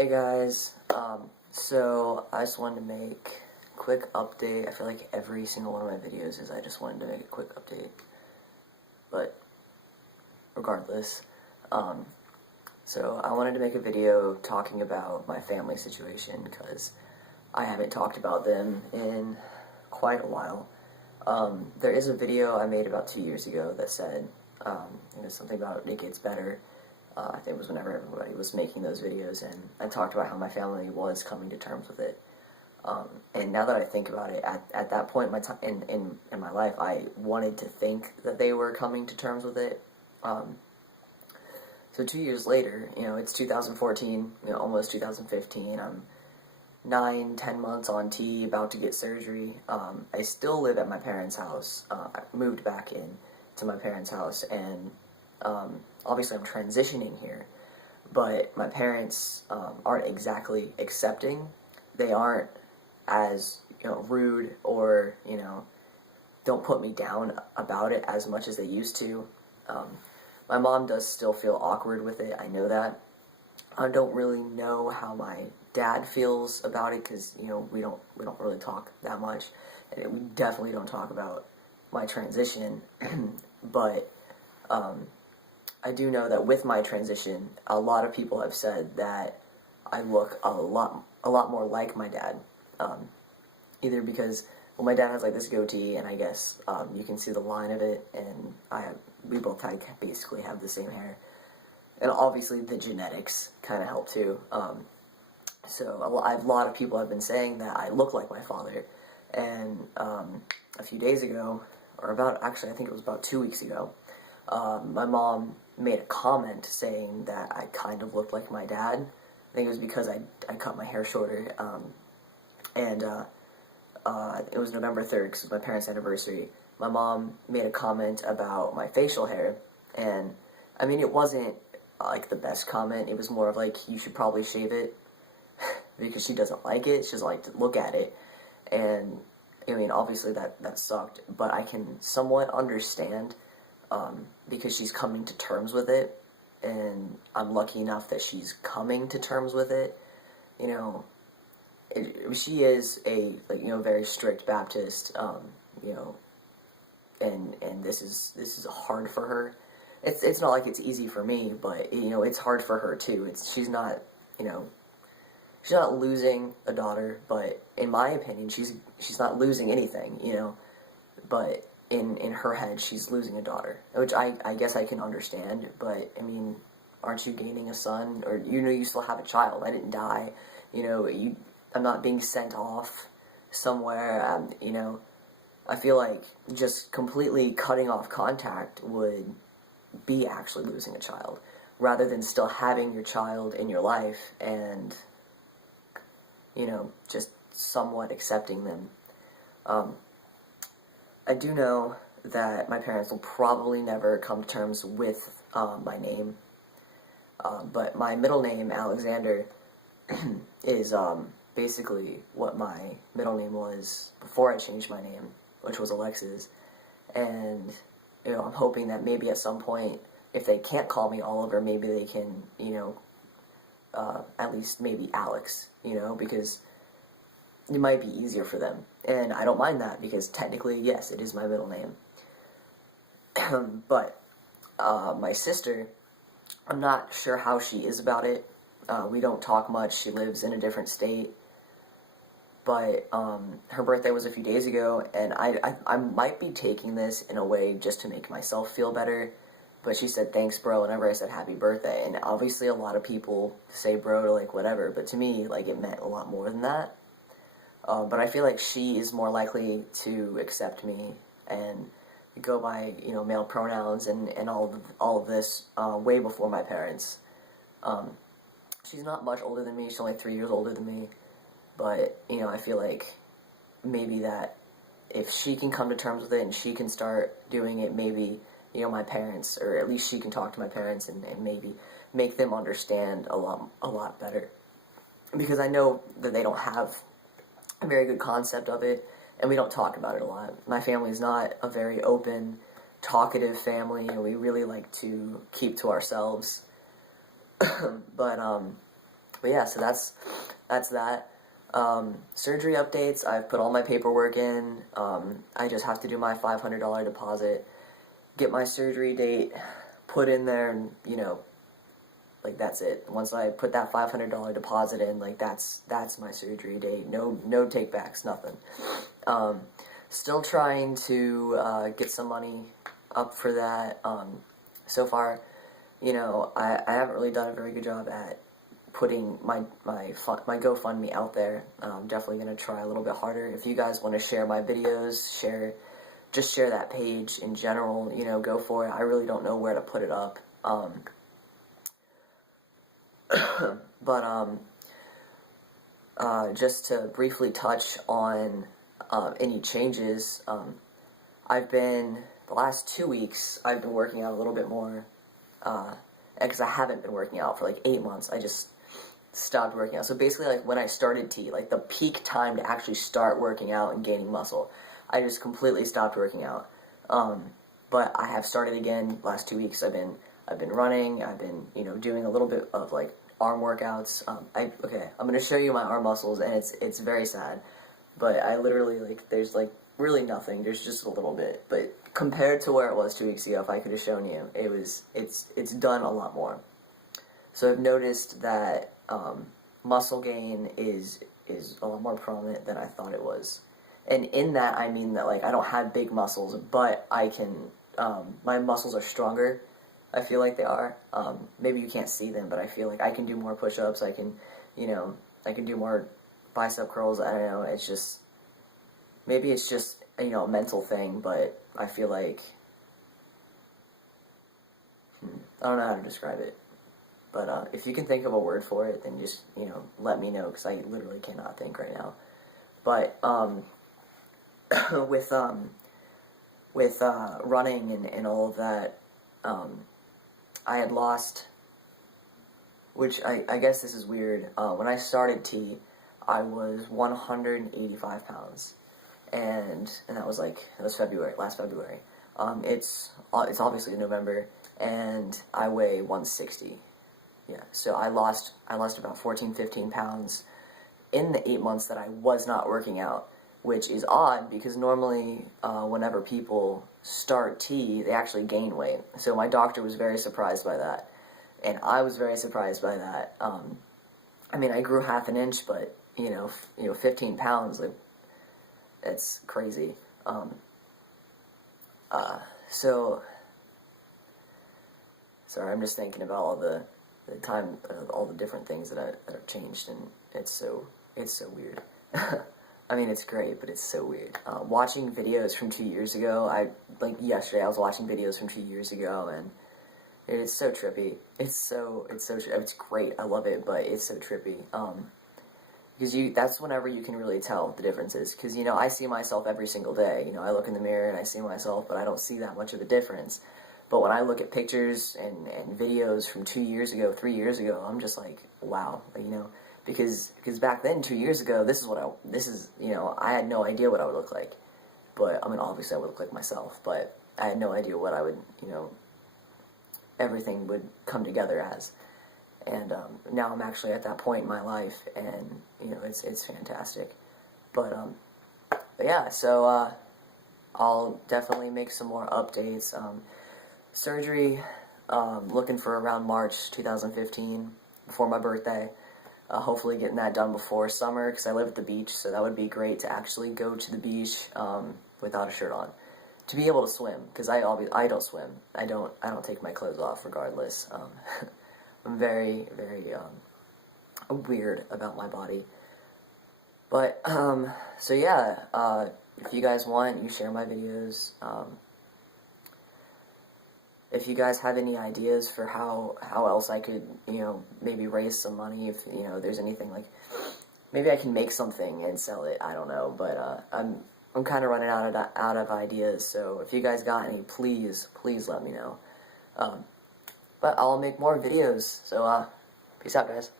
Hey guys, so I just wanted to make a quick update. I feel like every single one of my videos is I just wanted to make a quick update, but regardless, so I wanted to make a video talking about my family situation because I haven't talked about them in quite a while. There is a video I made about 2 years ago that said, something about it gets better. I think it was whenever everybody was making those videos, and I talked about how my family was coming to terms with it. And now that I think about it, at that point in my life, I wanted to think that they were coming to terms with it. So 2 years later, it's 2014, almost 2015. I'm 9, 10 months on T, about to get surgery. I still live at my parents' house. I moved back in to my parents' house, and obviously I'm transitioning here, but my parents aren't exactly accepting. They aren't as rude or don't put me down about it as much as they used to. My mom does still feel awkward with it. I know that. I don't really know how my dad feels about it because we don't really talk that much, and we definitely don't talk about my transition. But I do know that with my transition, a lot of people have said that I look a lot more like my dad. Either because, well, my dad has like this goatee, and I guess you can see the line of it, and we both basically have the same hair. And obviously the genetics kind of help too. So a lot of people have been saying that I look like my father. And a few days ago, actually I think it was about 2 weeks ago, my mom made a comment saying that I kind of looked like my dad. I think it was because I cut my hair shorter, and it was November 3rd, because it was my parents' anniversary. My mom made a comment about my facial hair, and I mean, it wasn't like the best comment. It was more of like, you should probably shave it, because she doesn't like it. She doesn't like to look at it, and I mean, obviously that sucked, but I can somewhat understand, because she's coming to terms with it, and I'm lucky enough that she's coming to terms with it. She is a very strict Baptist, and this is hard for her. It's not like it's easy for me, but it's hard for her too. She's not losing a daughter, but in my opinion, she's not losing anything, but in her head, she's losing a daughter, which I guess I can understand, but I mean, aren't you gaining a son? Or, you still have a child. I didn't die, I'm not being sent off somewhere. I feel like just completely cutting off contact would be actually losing a child, rather than still having your child in your life and, just somewhat accepting them. I do know that my parents will probably never come to terms with my name, but my middle name, Alexander, is basically what my middle name was before I changed my name, which was Alexis. And I'm hoping that maybe at some point, if they can't call me Oliver, maybe they can at least maybe Alex, because it might be easier for them. And I don't mind that, because technically, yes, it is my middle name. But my sister, I'm not sure how she is about it. We don't talk much. She lives in a different state. But her birthday was a few days ago, and I might be taking this in a way just to make myself feel better. But she said, "Thanks, bro," whenever I said happy birthday. And obviously a lot of people say bro to like whatever, but to me, like, it meant a lot more than that. But I feel like she is more likely to accept me and go by, male pronouns and all of this way before my parents. She's not much older than me. She's only 3 years older than me. But, I feel like maybe that if she can come to terms with it and she can start doing it, maybe, my parents, or at least she can talk to my parents and maybe make them understand a lot better. Because I know that they don't have a very good concept of it, and we don't talk about it a lot. My family's not a very open, talkative family, and we really like to keep to ourselves. But But yeah, so that's that. Surgery updates, I've put all my paperwork in. I just have to do my $500 deposit, get my surgery date put in there, and, you know, like, that's it. Once I put that $500 deposit in, like, that's my surgery date. No take-backs, nothing. Still trying to get some money up for that. So far, you know, I haven't really done a very good job at putting my GoFundMe out there. I'm definitely going to try a little bit harder. If you guys want to share my videos, just share that page in general, you know, go for it. I really don't know where to put it up. But just to briefly touch on any changes, the last 2 weeks, I've been working out a little bit more, because I haven't been working out for like 8 months. I just stopped working out. So basically, like, when I started T, like the peak time to actually start working out and gaining muscle, I just completely stopped working out. But I have started again last 2 weeks. I've been running. I've been, you know, doing a little bit of like arm workouts. I'm gonna show you my arm muscles, and it's very sad. But I literally, like, there's like really nothing. There's just a little bit. But compared to where it was 2 weeks ago, if I could have shown you, it's done a lot more. So I've noticed that muscle gain is a lot more prominent than I thought it was. And in that, I mean that, like, I don't have big muscles, but I can, my muscles are stronger. I feel like they are. Maybe you can't see them, but I feel like I can do more push-ups. I can, you know, I can do more bicep curls. I don't know. It's just, maybe it's just, you know, a mental thing, but I feel like, I don't know how to describe it. But if you can think of a word for it, then just, you know, let me know, because I literally cannot think right now. But with running and all of that, I had lost, which I guess this is weird. When I started T, I was 185 pounds, and that was February, last February. It's obviously November, and I weigh 160. Yeah, so I lost about 14, 15 pounds in the 8 months that I was not working out, which is odd because normally whenever people start T, they actually gain weight. So my doctor was very surprised by that, and I was very surprised by that. I mean, I grew half an inch, but you know, 15 pounds, like, that's crazy. So sorry, I'm just thinking about all the time, all the different things that have changed, and it's so weird. I mean, it's great, but it's so weird. Watching videos from 2 years ago, yesterday I was watching videos from 2 years ago, and it's so trippy. It's great. I love it, but it's so trippy. Because that's whenever you can really tell the differences. Because, you know, I see myself every single day. You know, I look in the mirror and I see myself, but I don't see that much of a difference. But when I look at pictures and videos from 2 years ago, 3 years ago, I'm just like, wow, you know, because back then, 2 years ago, you know, I had no idea what I would look like. But, I mean, obviously I would look like myself, but I had no idea what I would, you know, everything would come together as. And now I'm actually at that point in my life, and, you know, it's fantastic. But yeah, so I'll definitely make some more updates. Surgery, looking for around March 2015, before my birthday. Hopefully getting that done before summer, because I live at the beach, so that would be great to actually go to the beach without a shirt on. To be able to swim, because I don't swim. I don't take my clothes off regardless. I'm very, very weird about my body. But, so yeah, if you guys want, you share my videos. If you guys have any ideas for how else I could, you know, maybe raise some money, if, you know, there's anything, like, maybe I can make something and sell it, I don't know, but, I'm kind of running out of ideas, so if you guys got any, please let me know. But I'll make more videos, so, peace out, guys.